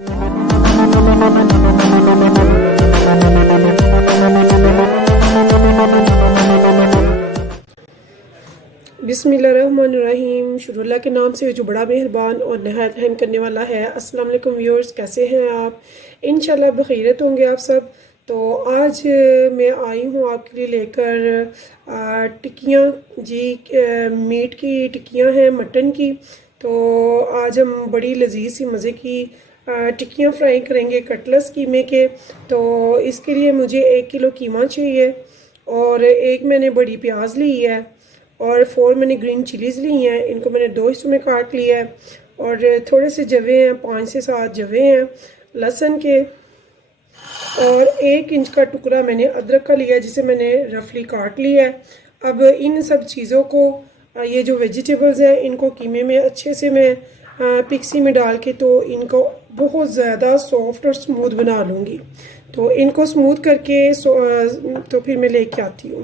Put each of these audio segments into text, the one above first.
बिस्मिल्लाहिर्रहमानिर्रहीम। शुरुल्लाह के नाम से जो बड़ा मेहरबान और नहायत रहम करने वाला है। अस्सलाम वालेकुम व्यूअर्स, कैसे हैं आप? इंशाल्लाह बखैरियत होंगे आप सब। तो आज मैं आई हूँ आपके लिए लेकर टिक्कियाँ जी। मीट की टिक्कियाँ हैं, मटन की। तो आज हम बड़ी लजीज सी मज़े की टिक्कियाँ फ्राई करेंगे कटलस कीमे के। तो इसके लिए मुझे 1 किलो कीमा चाहिए और एक मैंने बड़ी प्याज ली है और 4 मैंने ग्रीन चिलीज़ ली हैं। इनको मैंने 2 हिस्सों में काट लिया है और थोड़े से जवे हैं, 5 से 7 जवे हैं लहसुन के, और 1 इंच का टुकड़ा मैंने अदरक का लिया है जिसे मैंने रफली काट लिया है। अब इन सब चीज़ों को, ये जो वेजिटेबल्स हैं, इनको कीमे में अच्छे से मैं पिक्सी में डाल के तो इनको बहुत ज़्यादा सॉफ्ट और स्मूथ बना लूँगी। तो इनको स्मूथ करके तो फिर मैं लेके आती हूँ।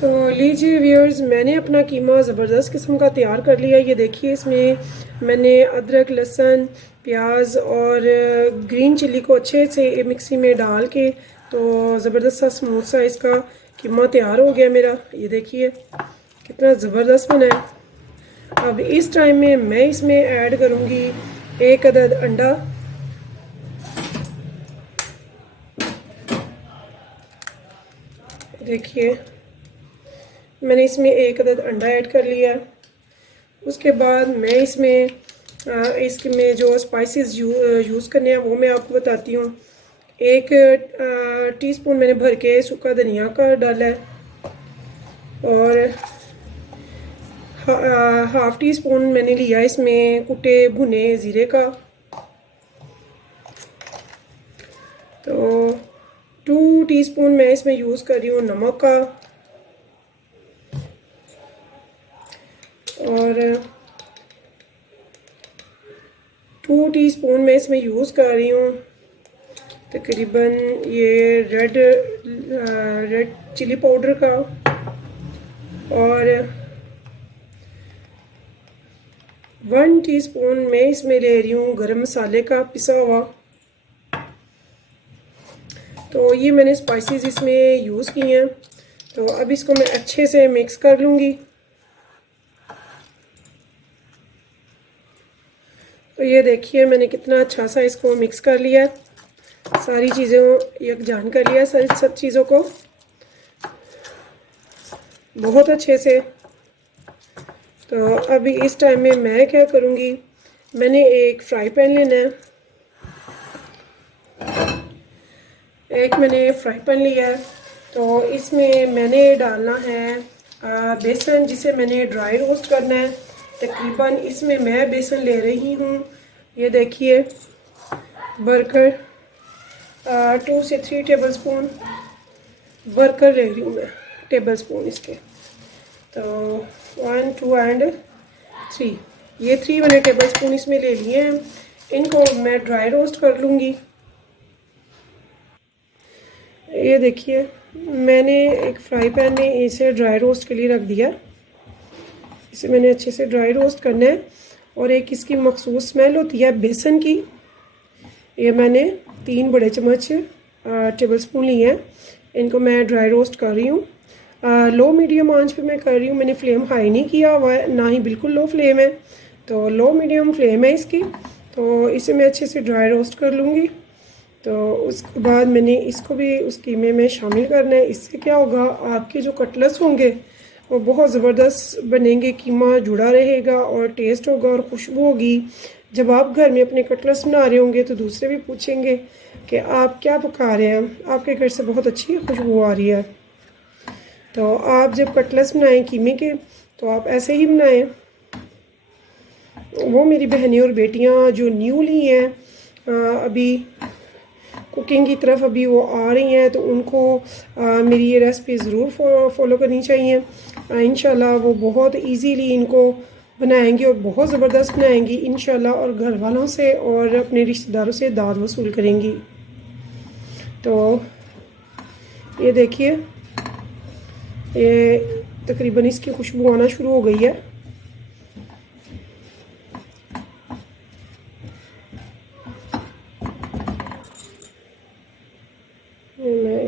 तो लीजिए व्यूअर्स, मैंने अपना कीमा ज़बरदस्त किस्म का तैयार कर लिया। ये देखिए, इसमें मैंने अदरक, लहसुन, प्याज और ग्रीन चिली को अच्छे से मिक्सी में डाल के तो ज़बरदस्त सा स्मूथ सा इसका कीमा तैयार हो गया मेरा। ये देखिए कितना ज़बरदस्त बना है। अब इस टाइम में मैं इसमें ऐड करूँगी 1 अदद अंडा। देखिए मैंने इसमें 1 अदद अंडा ऐड कर लिया। उसके बाद मैं इसमें जो स्पाइसेस यूज़ करने हैं वो मैं आपको बताती हूँ। 1 टीस्पून मैंने भर के सूखा धनिया का डाला है और हाफ़ टी स्पून मैंने लिया इसमें कुटे भुने ज़ीरे का। तो 2 टीस्पून मैं इसमें यूज़ कर रही हूँ नमक का और 2 टीस्पून मैं इसमें यूज़ कर रही हूँ तकरीबन ये रेड चिली पाउडर का, और 1 टीस्पून मैं इसमें ले रही हूँ गरम मसाले का पिसा हुआ। तो ये मैंने स्पाइसेस इसमें यूज़ किए हैं। तो अब इसको मैं अच्छे से मिक्स कर लूँगी। तो ये देखिए मैंने कितना अच्छा सा इसको मिक्स कर लिया, सारी चीज़ों यकजान कर लिया, सब चीज़ों को बहुत अच्छे से। तो अभी इस टाइम में मैं क्या करूँगी, मैंने एक फ्राई पैन लेना है। मैंने फ्राई पैन लिया है। तो इसमें मैंने डालना है बेसन, जिसे मैंने ड्राई रोस्ट करना है। तकरीबन इसमें मैं बेसन ले रही हूँ, ये देखिए भरकर 2 से 3 टेबलस्पून भरकर ले रही हूँ मैं टेबलस्पून इसके। तो 1 2 एंड 3, ये 3 मैंने टेबलस्पून इसमें ले लिए हैं। इनको मैं ड्राई रोस्ट कर लूँगी। ये देखिए मैंने एक फ्राई पैन में इसे ड्राई रोस्ट के लिए रख दिया। इसे मैंने अच्छे से ड्राई रोस्ट करना है। और एक इसकी मखसूस स्मेल होती है बेसन की। ये मैंने 3 बड़े चम्मच टेबलस्पून लिए हैं। इनको मैं ड्राई रोस्ट कर रही हूँ। लो मीडियम आंच पे मैं कर रही हूँ। मैंने फ्लेम हाई नहीं किया हुआ है, ना ही बिल्कुल लो फ्लेम है। तो लो मीडियम फ्लेम है इसकी। तो इसे मैं अच्छे से ड्राई रोस्ट कर लूँगी। तो उसके बाद मैंने इसको भी उस कीमे में शामिल करना है। इससे क्या होगा, आपके जो कटलेस होंगे वो बहुत ज़बरदस्त बनेंगे, कीमा जुड़ा रहेगा और टेस्ट होगा और खुशबू होगी। जब आप घर में अपने कटलेस बना रहे होंगे तो दूसरे भी पूछेंगे कि आप क्या पका रहे हैं, आपके घर से बहुत अच्छी खुशबू आ रही है। तो आप जब कटलेस बनाएं कीमे के तो आप ऐसे ही बनाएं। वो मेरी बहनें और बेटियां जो न्यूली हैं, अभी कुकिंग की तरफ अभी वो आ रही हैं, तो उनको मेरी ये रेसिपी ज़रूर फॉलो करनी चाहिए। इंशाल्लाह वो बहुत इजीली इनको बनाएंगी और बहुत ज़बरदस्त बनाएंगी इंशाल्लाह, और घर वालों से और अपने रिश्तेदारों से दाद वसूल करेंगी। तो ये देखिए ये तकरीबन इसकी खुशबू आना शुरू हो गई है।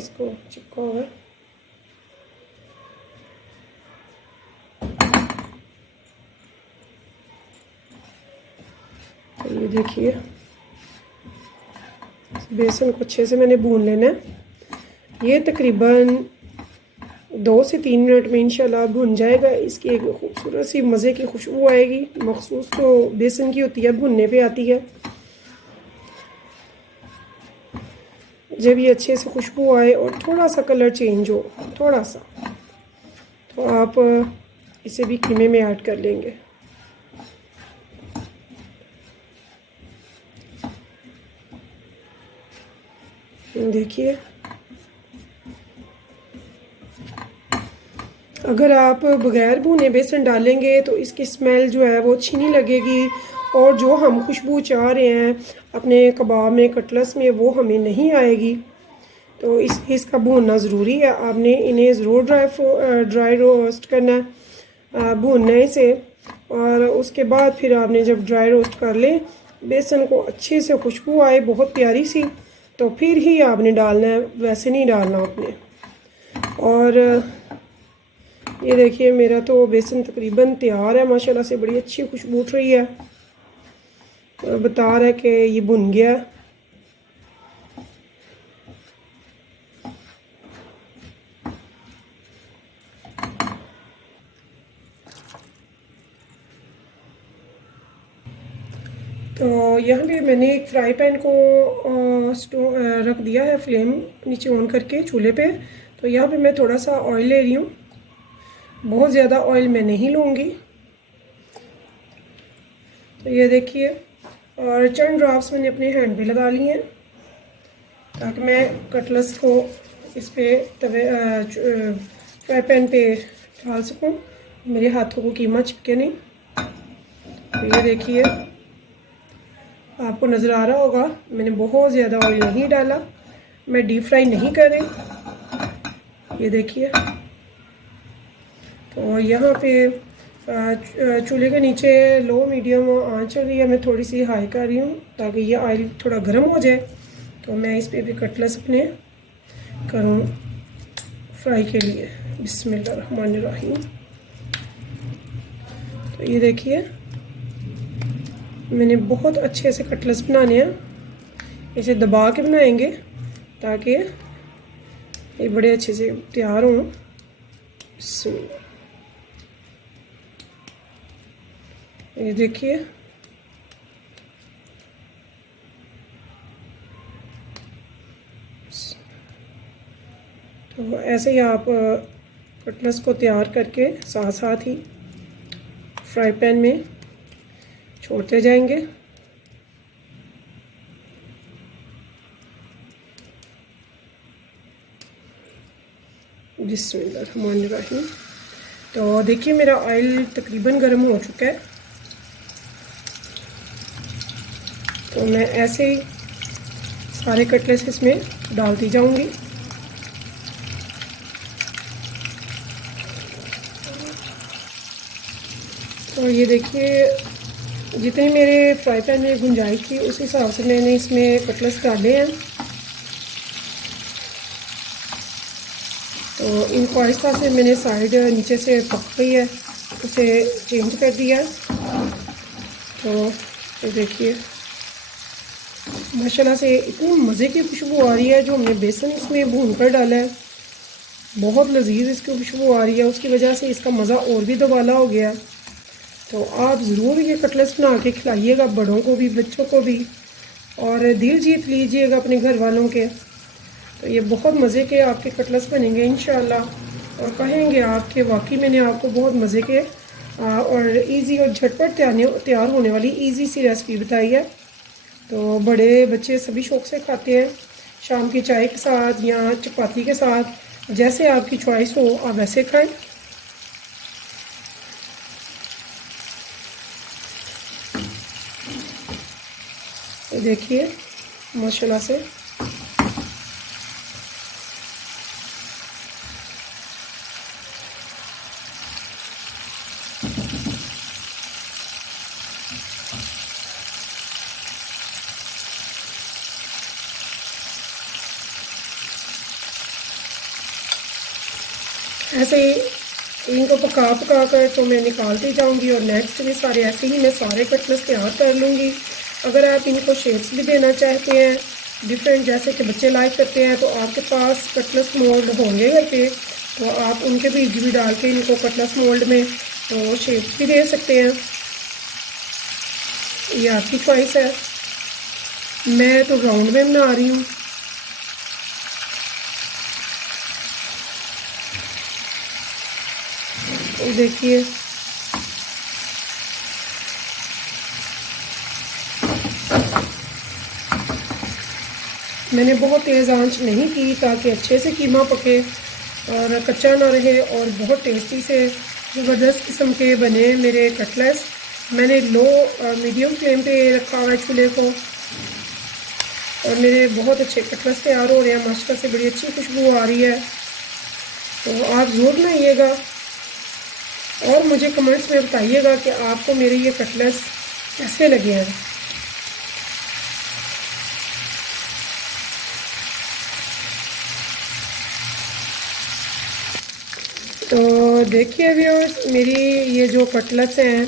इसको चिपका हुआ है। तो ये देखिए बेसन को अच्छे से मैंने भून लेना है। ये तकरीबन 2 से 3 मिनट में इंशाल्लाह भुन जाएगा। इसकी एक खूबसूरत सी मज़े की खुशबू आएगी, मखसूस जो बेसन की होती है भुनने पे आती है। जब ये अच्छे से खुशबू आए और थोड़ा सा कलर चेंज हो, थोड़ा सा, तो आप इसे भी कीमे में ऐड कर लेंगे। देखिए अगर आप बग़ैर भुने बेसन डालेंगे तो इसकी स्मेल जो है वो अच्छी नहीं लगेगी, और जो हम खुशबू चाह रहे हैं अपने कबाब में, कटलस में, वो हमें नहीं आएगी। तो इसका भूनना ज़रूरी है। आपने इन्हें ज़रूर ड्राई रोस्ट करना है, भूनना है इसे। और उसके बाद फिर आपने जब ड्राई रोस्ट कर लें, बेसन को अच्छे से खुशबू आए बहुत प्यारी सी, तो फिर ही आपने डालना है, वैसे नहीं डालना आपने। और ये देखिए मेरा तो बेसन तकरीबन तैयार है माशाल्लाह से, बड़ी अच्छी खुशबू उठ रही है, बता रहा है कि ये भुन गया। तो यहाँ पे मैंने एक फ्राई पैन को रख दिया है, फ्लेम नीचे ऑन करके चूल्हे पे। तो यहाँ पे मैं थोड़ा सा ऑयल ले रही हूँ, बहुत ज़्यादा ऑयल मैं नहीं लूँगी। तो ये देखिए, और चंद ड्रॉप्स मैंने अपने हैंड पे लगा लिए हैं ताकि मैं कटलस को इस पे तवे फ्राई पैन पे डाल सकूँ, मेरे हाथों को कीमा चिपके नहीं। तो ये देखिए आपको नज़र आ रहा होगा मैंने बहुत ज़्यादा ऑयल नहीं डाला, मैं डीप फ्राई नहीं कर रही। ये देखिए, तो यहाँ पे चूल्हे के नीचे लो मीडियम आंच चल रही है, मैं थोड़ी सी हाई कर रही हूँ ताकि ये ऑयल थोड़ा गर्म हो जाए। तो मैं इस पे भी कटलस अपने करूँ फ्राई के लिए। बिस्मिल्लाहिर्रहमानिर्रहीम। तो ये देखिए मैंने बहुत अच्छे से कटलस बनाने हैं, इसे दबा के बनाएंगे ताकि ये बड़े अच्छे से तैयार हों। ये देखिए तो ऐसे ही आप कटलस को तैयार करके साथ साथ ही फ्राई पैन में छोड़ते जाएंगे। बिस्मिल्लाहिर्रहमानिर्रहीम। तो देखिए मेरा ऑयल तकरीबन गर्म हो चुका है, तो मैं ऐसे ही सारे कटलेट्स इसमें डालती जाऊंगी। और ये देखिए जितनी मेरे फ्राई पैन में गुंजाइश थी उस हिसाब से मैंने इसमें कटलेट्स डाले हैं। तो इनको आहिस्ता से मैंने साइड नीचे से पक गई है उसे चेंज कर दिया। तो ये देखिए माशाल्लाह से इतनी मज़े की खुशबू आ रही है, जो हमने बेसन इसमें भून कर डाला है बहुत लजीज इसकी खुशबू आ रही है, उसकी वजह से इसका मज़ा और भी दोबाला हो गया। तो आप ज़रूर ये कटलेट्स बना के खिलाइएगा, बड़ों को भी बच्चों को भी, और दिल जीत लीजिएगा अपने घर वालों के। तो ये बहुत मज़े के आपके कटलेट्स बनेंगे इंशाल्लाह, और कहेंगे आपके वाकई मैंने आपको बहुत मज़े के और इजी और झटपट तैयार होने वाली इजी सी रेसिपी बताई है। तो बड़े बच्चे सभी शौक़ से खाते हैं, शाम की चाय के साथ या चपाती के साथ, जैसे आपकी चॉइस हो आप वैसे खाएं। तो देखिए माशाल्लाह से ऐसे ही इनको पका पका कर तो मैं निकालती जाऊंगी और नेक्स्ट भी सारे ऐसे ही मैं सारे कटलेट्स तैयार कर लूँगी। अगर आप इनको शेप्स भी देना चाहते हैं डिफरेंट, जैसे कि बच्चे लाइक करते हैं, तो आपके पास कटलेट्स मोल्ड होंगे घर पे, तो आप उनके बीज भी डाल के इनको कटलेट्स मोल्ड में तो शेप्स भी दे सकते हैं। ये आपकी चॉइस है। मैं तो राउंड में बना रही हूँ। देखिए मैंने बहुत तेज़ आंच नहीं की ताकि अच्छे से कीमा पके और कच्चा ना रहे, और बहुत टेस्टी से ज़बरदस्त किस्म के बने मेरे कटलेट्स। मैंने लो मीडियम फ्लेम पे रखा हुआ है चूल्हे को, और मेरे बहुत अच्छे कटलेट्स तैयार हो रहे हैं माशाल्लाह से, बड़ी अच्छी खुशबू आ रही है। तो आप ज़रूर बनाइएगा और मुझे कमेंट्स में बताइएगा कि आपको मेरे ये कटलेट्स कैसे लगे हैं। तो देखिए व्यूअर्स, मेरी ये जो कटलेट्स हैं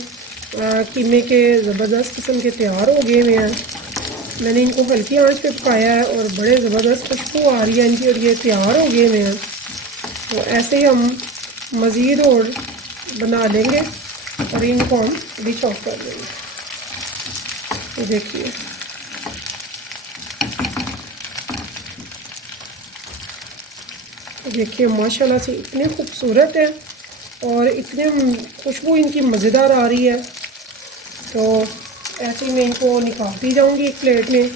कीमे के ज़बरदस्त किस्म के तैयार हो गए हुए हैं। मैंने इनको हल्की आंच पे पकाया है और बड़े ज़बरदस्त खुशबू आ रही है इनकी, और ये तैयार हो गए हुए हैं। तो ऐसे ही हम मज़ीद और बना लेंगे और इनको हम डिश ऑफ कर देंगे। तो देखिए देखिए माशाल्लाह से इतने खूबसूरत है और इतने खुशबू इनकी मज़ेदार आ रही है। तो ऐसे ही मैं इनको निकालती जाऊंगी एक प्लेट में।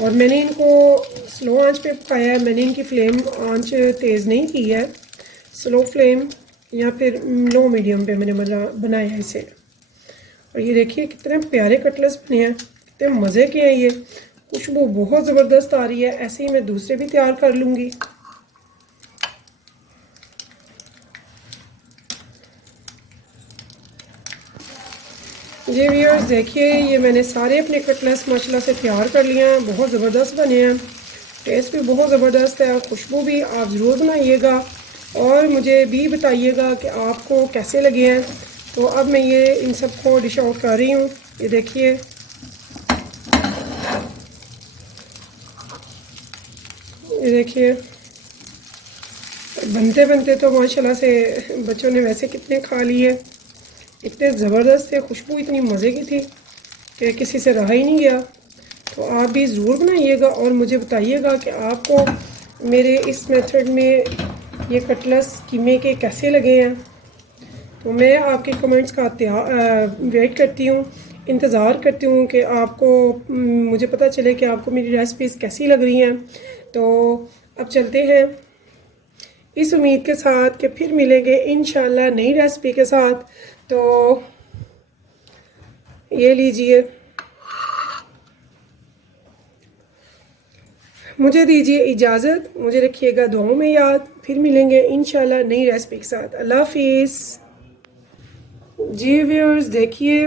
और मैंने इनको स्लो आंच पे पकाया है, मैंने इनकी फ्लेम आंच तेज़ नहीं की है, स्लो फ्लेम या फिर लो मीडियम पे मैंने बनाया है इसे। और ये देखिए कितने प्यारे कटलेट्स बने हैं, कितने मज़े के हैं। ये खुशबू बहुत ज़बरदस्त आ रही है। ऐसे ही मैं दूसरे भी तैयार कर लूँगी। जी व्यूअर्स देखिए, ये मैंने सारे अपने कटलेट्स माशाल्लाह से तैयार कर लिए हैं। बहुत ज़बरदस्त बने हैं, टेस्ट भी बहुत ज़बरदस्त है, खुशबू भी। आप ज़रूर बनाइएगा और मुझे भी बताइएगा कि आपको कैसे लगे हैं। तो अब मैं ये इन सबको डिश आउट कर रही हूँ। ये देखिए ये देखिए बनते बनते तो माशाल्लाह से बच्चों ने वैसे कितने खा लिए। इतने ज़बरदस्त थे, खुशबू इतनी मज़े की थी कि किसी से रहा ही नहीं गया। तो आप भी ज़रूर बनाइएगा और मुझे बताइएगा कि आपको मेरे इस मेथड में ये कटलेट्स कीमे के कैसे लगे हैं। तो मैं आपके कमेंट्स का वेट करती हूँ, इंतज़ार करती हूँ कि आपको मुझे पता चले कि आपको मेरी रेसिपीज़ कैसी लग रही हैं। तो अब चलते हैं इस उम्मीद के साथ कि फिर मिलेंगे इंशाल्लाह नई रेसिपी के साथ। तो ये लीजिए, मुझे दीजिए इजाज़त, मुझे रखिएगा दुआओं में याद। फिर मिलेंगे इंशाल्लाह नई रेसिपी के साथ। अल्लाह हाफिज़। जी व्यूअर्स देखिए,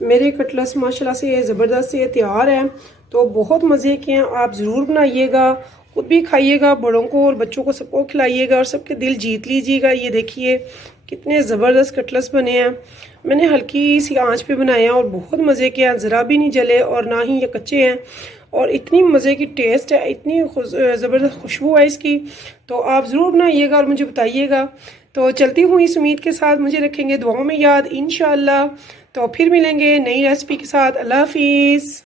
मेरे कटलेट्स माशाल्लाह से ये ज़बरदस्त से तैयार हैं। तो बहुत मज़े के हैं, आप ज़रूर बनाइएगा, खुद भी खाइएगा, बड़ों को और बच्चों को सबको खिलाइएगा और सबके दिल जीत लीजिएगा। ये देखिए कितने ज़बरदस्त कटलेट्स बने हैं। मैंने हल्की सी आंच पे बनाए हैं और बहुत मज़े के हैं, ज़रा भी नहीं जले और ना ही ये कच्चे हैं। और इतनी मज़े की टेस्ट है, इतनी ज़बरदस्त खुशबू है इसकी। तो आप ज़रूर बनाइएगा और मुझे बताइएगा। तो चलती हूँ इस उम्मीद के साथ, मुझे रखेंगे दुआओं में याद इंशाअल्लाह। तो फिर मिलेंगे नई रेसिपी के साथ। अल्लाह हाफिज़।